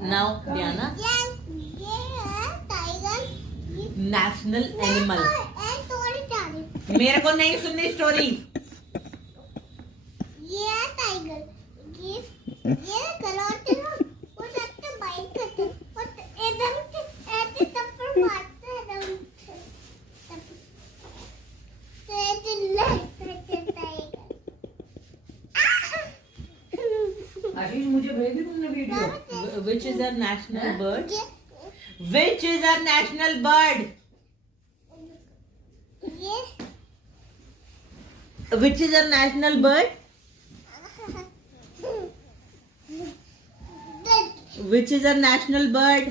Now Diana, national animal. मेरे को नहीं सुननी स्टोरी। ये है टाइगर। ये कलौटे ना वो सबसे बाइक करते और एकदम से ऐसे थप्पड़ मारते हैं एकदम से चिल्लाते टाइगर। आशीष मुझे भेज दी तुमने video. Which is a national bird? Which is a national bird? Which is a national bird? Which is a national bird?